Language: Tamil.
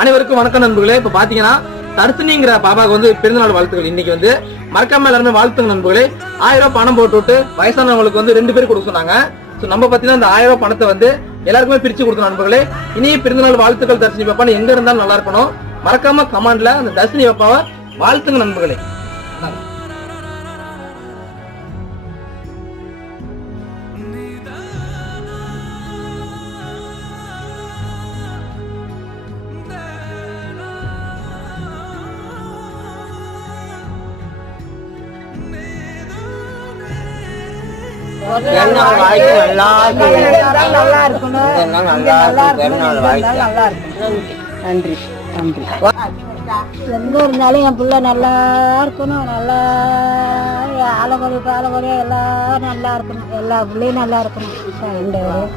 அனைவருக்கும் வணக்கம் நண்பர்களே. இப்ப பாத்தீங்கன்னா தர்சினிங்கிற பாபாவுக்கு வந்து பிறந்தநாள் வாழ்த்துக்கள். இன்னைக்கு வந்து மறக்காம எல்லாருமே வாழ்த்துங்க நண்பர்களே. 1000 ரூபாய் பணம் போட்டு வயசானவங்களுக்கு வந்து 2 பேர் கொடுக்க சொன்னாங்க. நம்ம பாத்தீங்கன்னா அந்த 1000 ரூபாய் பணத்தை வந்து எல்லாருக்குமே பிரிச்சு கொடுத்தோம் நண்பர்களே. இனி பிறந்தநாள் வாழ்த்துக்கள் தர்சினி பாப்பான்னு எங்க இருந்தாலும் நல்லா இருக்கணும். மறக்காம கமெண்ட்ல அந்த தர்சினி பாப்பாவை வாழ்த்துங்க நண்பர்களே. நன்றி நன்றி. எங்க இருந்தாலும் என் பிள்ளை நல்லா இருக்கணும், நல்லா ஆலங்குடி பாலங்குடி எல்லாம் நல்லா இருக்கணும், எல்லா பிள்ளையும் நல்லா இருக்கணும்.